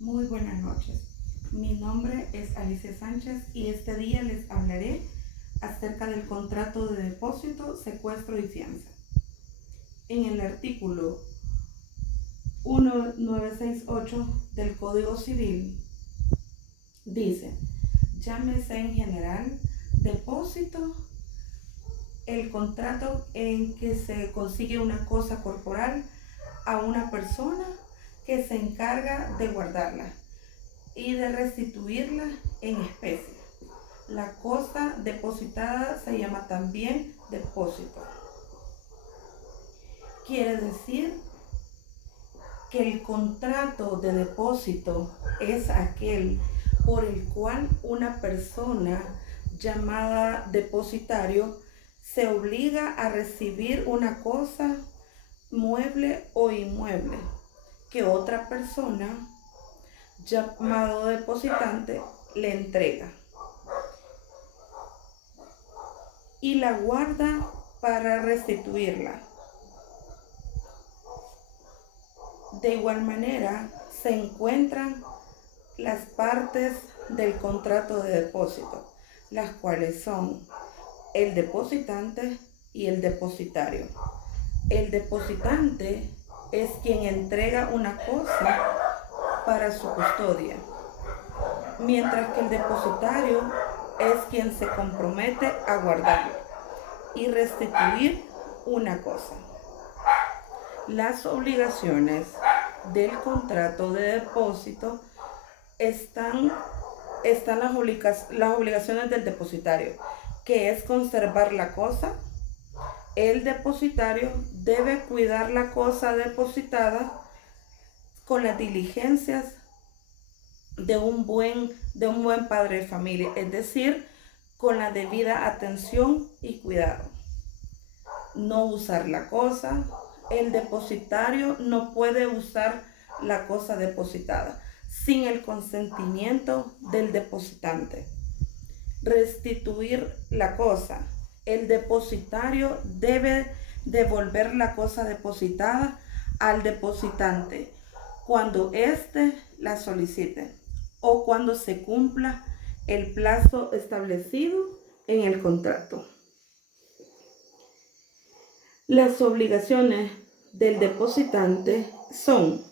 Muy buenas noches. Mi nombre es Alicia Sánchez y este día les hablaré acerca del contrato de depósito, secuestro y fianza. En el artículo 1968 del Código Civil dice, llámese en general depósito el contrato en que se consigue una cosa corporal a una persona que se encarga de guardarla y de restituirla en especie. La cosa depositada se llama también depósito. Quiere decir que el contrato de depósito es aquel por el cual una persona llamada depositario se obliga a recibir una cosa, mueble o inmueble, que otra persona llamado depositante le entrega y la guarda para restituirla. De igual manera, se encuentran las partes del contrato de depósito, las cuales son el depositante y el depositario. El depositante es quien entrega una cosa para su custodia, mientras que el depositario es quien se compromete a guardarlo y restituir una cosa. Las obligaciones del contrato de depósito están las obligaciones del depositario, que es conservar la cosa. El depositario debe cuidar la cosa depositada con las diligencias de un buen padre de familia, es decir, con la debida atención y cuidado. No usar la cosa. El depositario no puede usar la cosa depositada sin el consentimiento del depositante. Restituir la cosa. El depositario debe devolver la cosa depositada al depositante cuando éste la solicite o cuando se cumpla el plazo establecido en el contrato. Las obligaciones del depositante son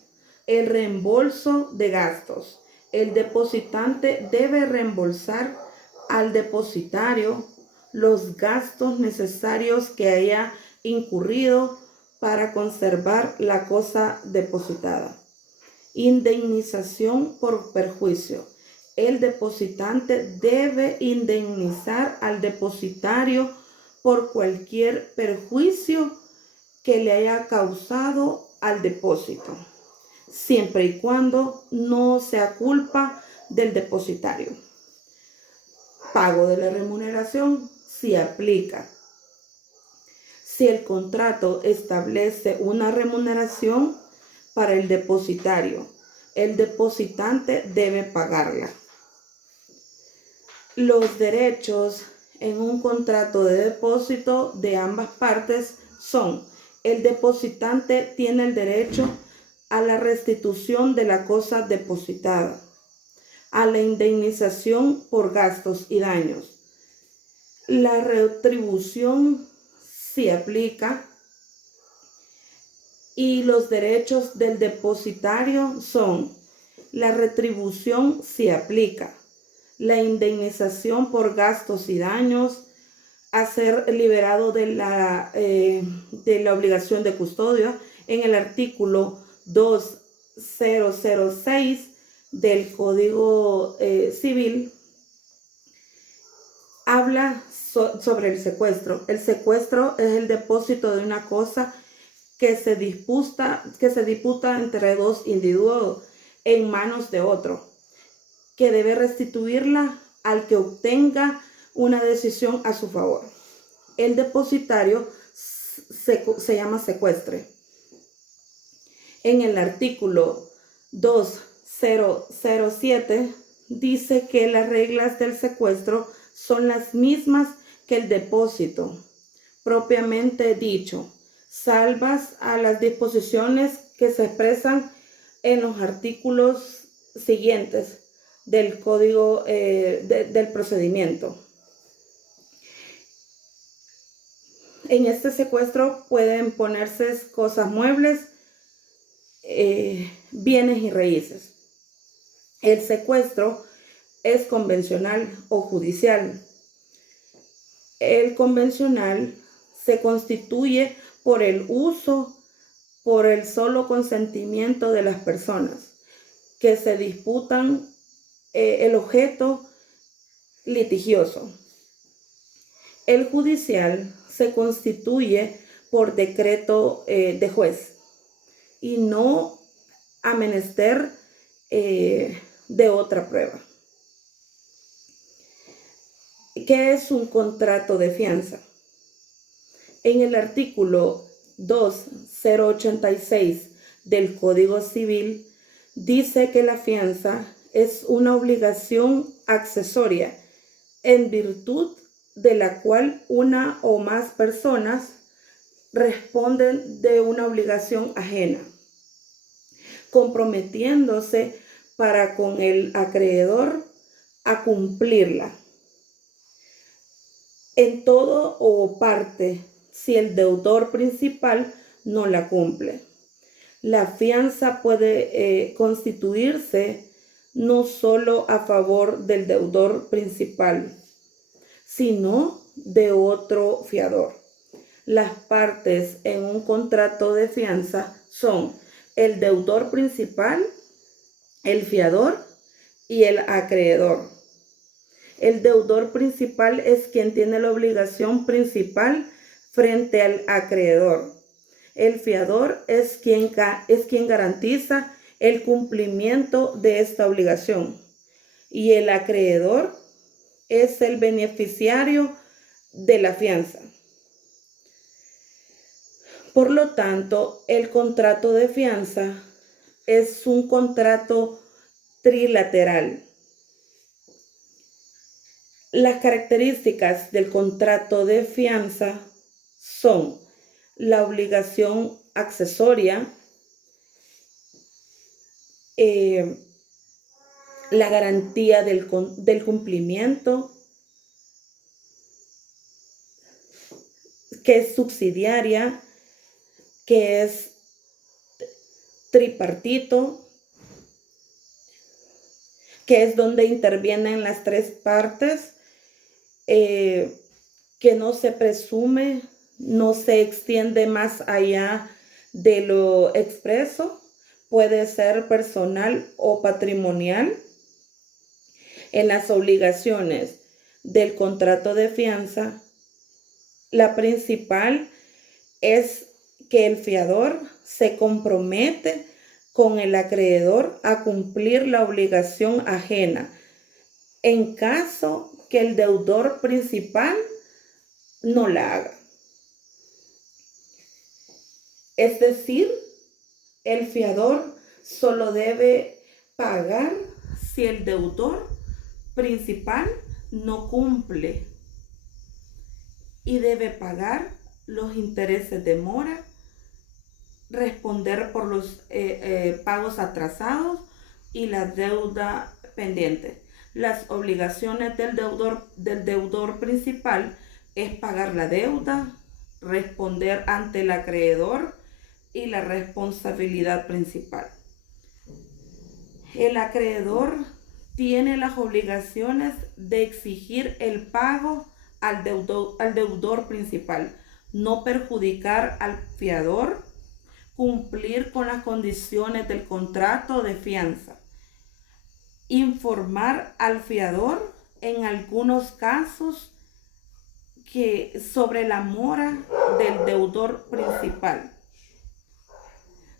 el reembolso de gastos. El depositante debe reembolsar al depositario los gastos necesarios que haya incurrido para conservar la cosa depositada. Indemnización por perjuicio. El depositante debe indemnizar al depositario por cualquier perjuicio que le haya causado al depósito, siempre y cuando no sea culpa del depositario. Pago de la remuneración si aplica. Si el contrato establece una remuneración para el depositario, el depositante debe pagarla. Los derechos en un contrato de depósito de ambas partes son: el depositante tiene el derecho a la restitución de la cosa depositada, a la indemnización por gastos y daños, la retribución si aplica, y los derechos del depositario son la retribución si aplica, la indemnización por gastos y daños, a ser liberado de la obligación de custodia. En el artículo 2006 del Código Civil habla sobre el secuestro. El secuestro es el depósito de una cosa que se disputa entre dos individuos en manos de otro, que debe restituirla al que obtenga una decisión a su favor. El depositario se llama secuestre. En el artículo 2007 dice que las reglas del secuestro son las mismas que el depósito propiamente dicho, salvas a las disposiciones que se expresan en los artículos siguientes del código del procedimiento. En este secuestro pueden ponerse cosas muebles, bienes y raíces. El secuestro es convencional o judicial. El convencional se constituye por el uso, por el solo consentimiento de las personas que se disputan el objeto litigioso. El judicial se constituye por decreto de juez y no a menester de otra prueba. ¿Qué es un contrato de fianza? En el artículo 2086 del Código Civil dice que la fianza es una obligación accesoria en virtud de la cual una o más personas responden de una obligación ajena, comprometiéndose para con el acreedor a cumplirla en todo o parte si el deudor principal no la cumple. La fianza puede constituirse no solo a favor del deudor principal, sino de otro fiador. Las partes en un contrato de fianza son el deudor principal, el fiador y el acreedor. El deudor principal es quien tiene la obligación principal frente al acreedor. El fiador es quien garantiza el cumplimiento de esta obligación. Y el acreedor es el beneficiario de la fianza. Por lo tanto, el contrato de fianza es un contrato trilateral. Las características del contrato de fianza son la obligación accesoria, la garantía del cumplimiento, que es subsidiaria, que es tripartito, que es donde intervienen las tres partes, que no se presume, no se extiende más allá de lo expreso, puede ser personal o patrimonial. En las obligaciones del contrato de fianza, la principal es que el fiador se compromete con el acreedor a cumplir la obligación ajena en caso que el deudor principal no la haga. Es decir, el fiador solo debe pagar si el deudor principal no cumple y debe pagar los intereses de mora, responder por los pagos atrasados y la deuda pendiente. Las obligaciones del deudor principal es pagar la deuda, responder ante el acreedor y la responsabilidad principal. El acreedor tiene las obligaciones de exigir el pago al deudor principal, no perjudicar al fiador, cumplir con las condiciones del contrato de fianza, informar al fiador en algunos casos sobre la mora del deudor principal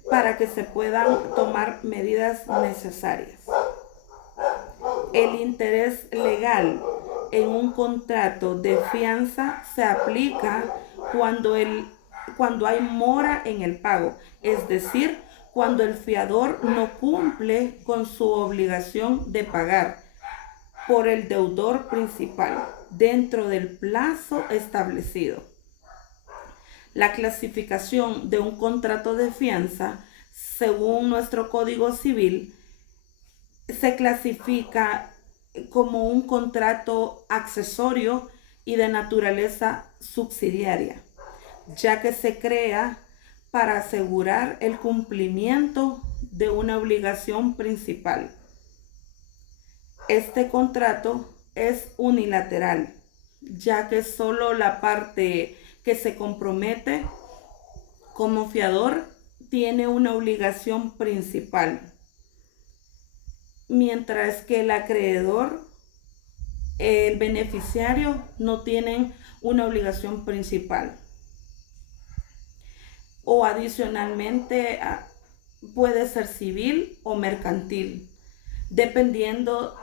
para que se puedan tomar medidas necesarias. El interés legal en un contrato de fianza se aplica cuando hay mora en el pago, es decir, cuando el fiador no cumple con su obligación de pagar por el deudor principal dentro del plazo establecido. La clasificación de un contrato de fianza, según nuestro Código Civil, se clasifica como un contrato accesorio y de naturaleza subsidiaria, ya que se crea para asegurar el cumplimiento de una obligación principal. Este contrato es unilateral, ya que solo la parte que se compromete como fiador tiene una obligación principal, mientras que el acreedor, el beneficiario, no tienen una obligación principal. O adicionalmente puede ser civil o mercantil, dependiendo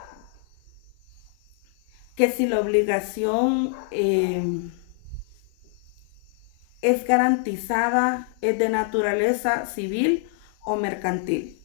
que si la obligación es garantizada, es de naturaleza civil o mercantil.